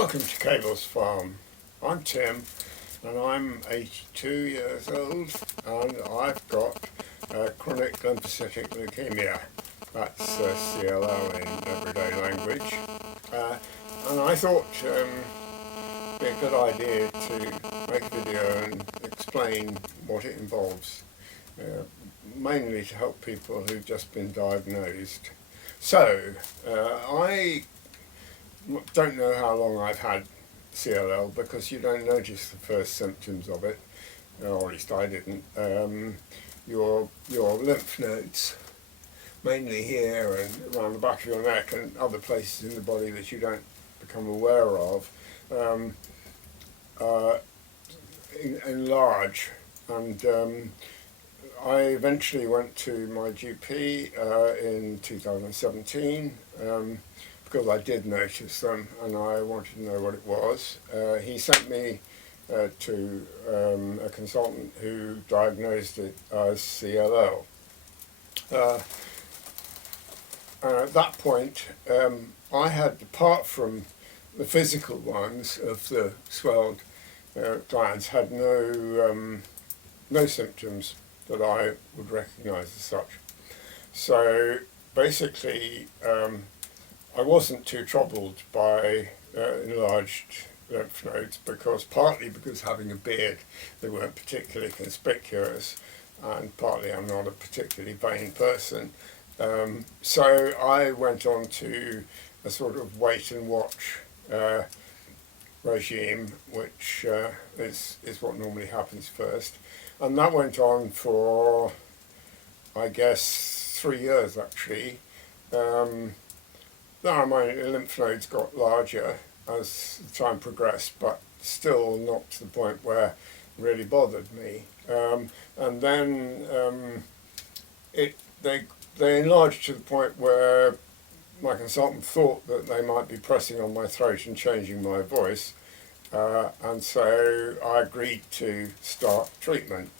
Welcome to Cablesfarm. I'm Tim and I'm 82 years old and I've got chronic lymphocytic leukemia. That's CLL in everyday language. And I thought it'd be a good idea to make a video and explain what it involves, mainly to help people who've just been diagnosed. So, I don't know how long I've had CLL because you don't notice the first symptoms of it, or at least I didn't. Your lymph nodes, mainly here and around the back of your neck and other places in the body that you don't become aware of, enlarge. And I eventually went to my GP in 2017 because I did notice them and I wanted to know what it was. He sent me to a consultant who diagnosed it as CLL. And at that point, I had, apart from the physical ones of the swelled glands, had no symptoms that I would recognise as such. So basically, I wasn't too troubled by enlarged lymph nodes partly because having a beard, they weren't particularly conspicuous, and partly I'm not a particularly vain person. So I went on to a sort of wait and watch regime, which is what normally happens first. And that went on for, I guess, 3 years actually. Now my lymph nodes got larger as time progressed, but still not to the point where it really bothered me. And then they enlarged to the point where my consultant thought that they might be pressing on my throat and changing my voice. And so I agreed to start treatment,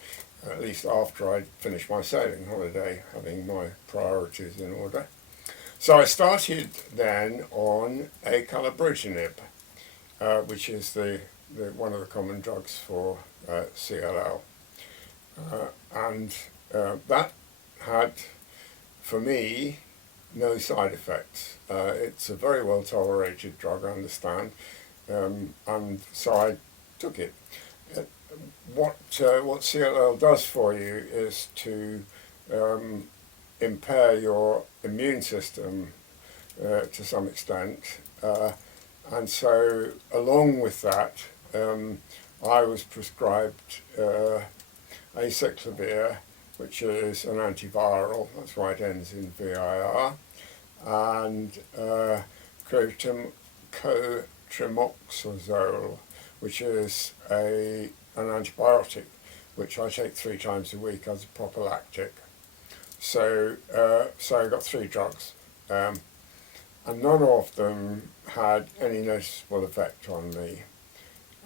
at least after I'd finished my sailing holiday, having my priorities in order. So I started then on acalabrutinib, which is one of the common drugs for CLL. And that had, for me, no side effects. It's a very well tolerated drug, I understand, and so I took it. What CLL does for you is to impair your immune system to some extent, and so along with that I was prescribed acyclovir, which is an antiviral, that's why it ends in VIR, and cotrimoxazole, which is an antibiotic which I take 3 times a week as a prophylactic. So I got 3 drugs, and none of them had any noticeable effect on me.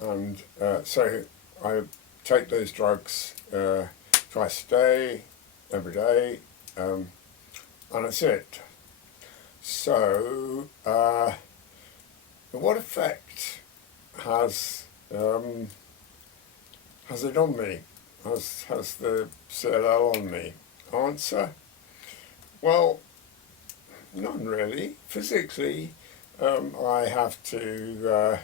And so I take those drugs twice a day, every day, and that's it. So what effect has it on me? Has the CLL on me? Answer: well, none really. Physically, I have to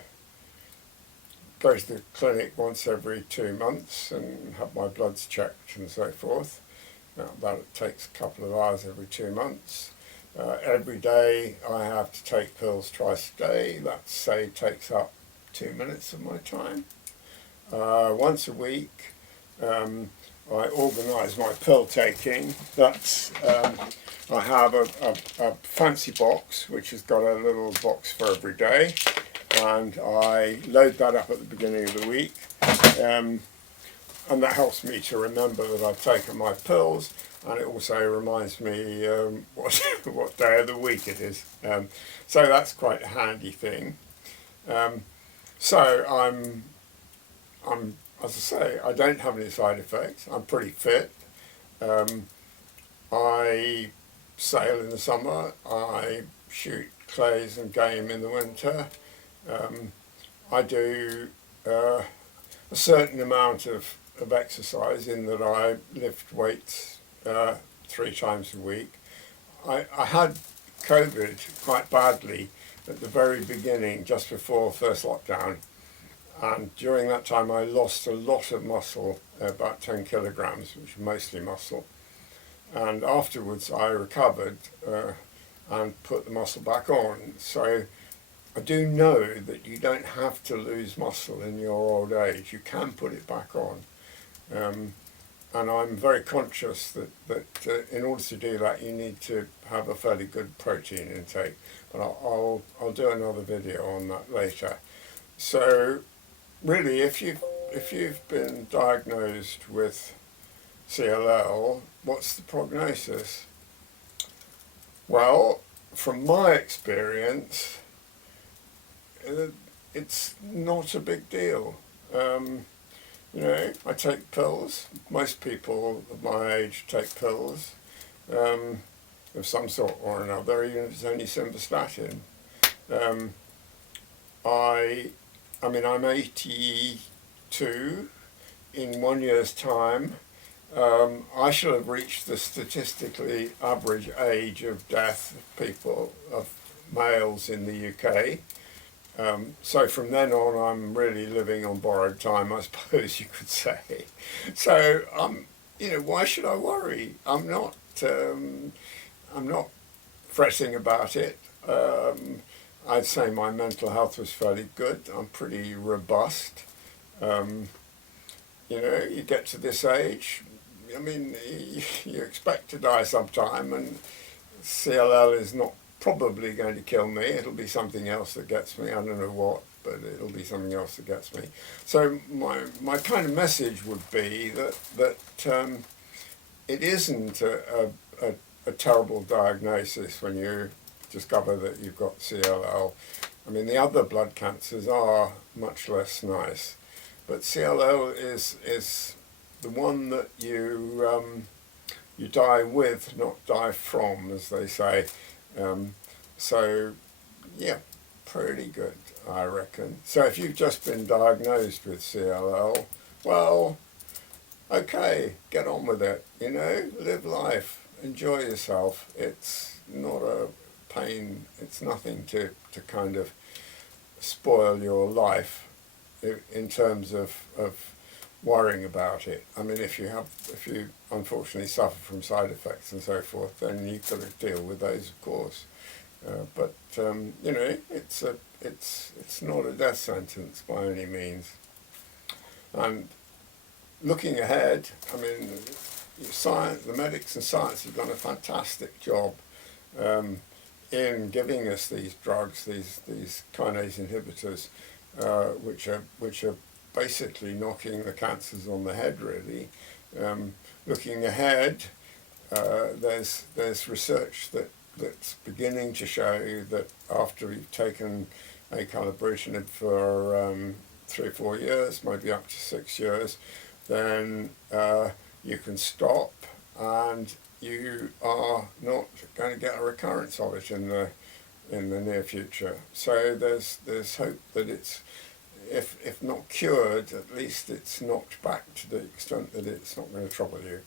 go to the clinic once every 2 months and have my bloods checked and so forth. That takes a couple of hours every 2 months. Every day I have to take pills twice a day. That, say, takes up 2 minutes of my time. Once a week, I organise my pill taking. That's I have a fancy box which has got a little box for every day, and I load that up at the beginning of the week, and that helps me to remember that I've taken my pills, and it also reminds me what day of the week it is. So that's quite a handy thing. So I'm as I say, I don't have any side effects. I'm pretty fit. I sail in the summer. I shoot clays and game in the winter. I do a certain amount of exercise in that I lift weights 3 times a week. I had COVID quite badly at the very beginning, just before first lockdown, and during that time I lost a lot of muscle, about 10 kilograms, which was mostly muscle, and afterwards I recovered and put the muscle back on. So I do know that you don't have to lose muscle in your old age. You can put it back on. And I'm very conscious that in order to do that, you need to have a fairly good protein intake. But I'll do another video on that later. So really, if you've been diagnosed with CLL, what's the prognosis? Well, from my experience, it's not a big deal. You know, I take pills. Most people of my age take pills of some sort or another, even if it's only simvastatin. I mean, I'm 82. In 1 year's time, I shall have reached the statistically average age of death of males in the UK. So from then on, I'm really living on borrowed time, I suppose you could say. So you know, why should I worry? I'm not fretting about it. I'd say my mental health was fairly good. I'm pretty robust. You know, you get to this age, I mean, you expect to die sometime, and CLL is not probably going to kill me. It'll be something else that gets me. I don't know what, but it'll be something else that gets me. So my kind of message would be that it isn't a terrible diagnosis when you discover that you've got CLL. I mean, the other blood cancers are much less nice, but CLL is the one that you die with, not die from, as they say. So, yeah, pretty good, I reckon. So if you've just been diagnosed with CLL, well, okay, get on with it, you know, live life, enjoy yourself. It's not a pain, it's nothing to kind of spoil your life in terms of worrying about it. I mean, if you unfortunately suffer from side effects and so forth, then you've got to deal with those, of course. But you know, it's not a death sentence by any means. And looking ahead, I mean, the medics and science have done a fantastic job in giving us these drugs, these kinase inhibitors, which are basically knocking the cancers on the head, really. Looking ahead, there's research that's beginning to show that after you've taken acalabrutinib for 3 or 4 years, maybe up to 6 years, then you can stop, and you are not going to get a recurrence of it in the near future. So there's hope that it's, if not cured, at least it's knocked back to the extent that it's not going to trouble you.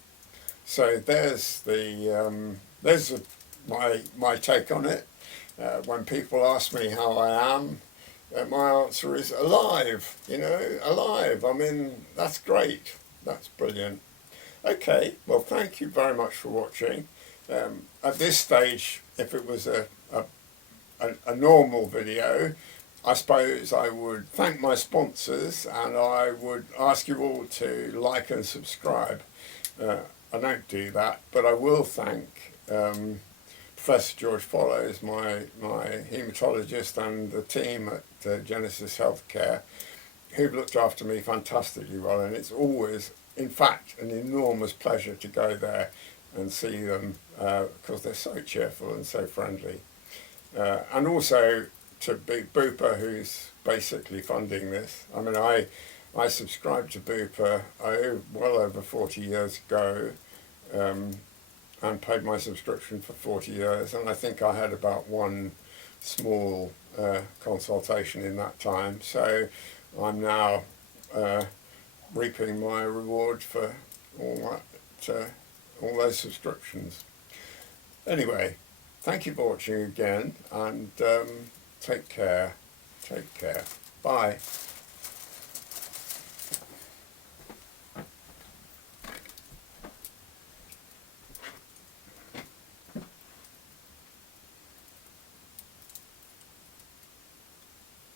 So there's my take on it. When people ask me how I am, my answer is alive, you know, alive. I mean, that's great. That's brilliant. Okay, well, thank you very much for watching. At this stage, if it was a normal video, I suppose I would thank my sponsors, and I would ask you all to like and subscribe. I don't do that, but I will thank Professor George Follows, my haematologist, and the team at Genesis Healthcare, who've looked after me fantastically well, and it's always, in fact, an enormous pleasure to go there and see them, because they're so cheerful and so friendly. And also to Bupa, who's basically funding this. I mean, I subscribed to Bupa well over 40 years ago, and paid my subscription for 40 years, and I think I had about one small consultation in that time. So I'm now reaping my reward for all those subscriptions. Anyway, thank you for watching again, and take care. Bye.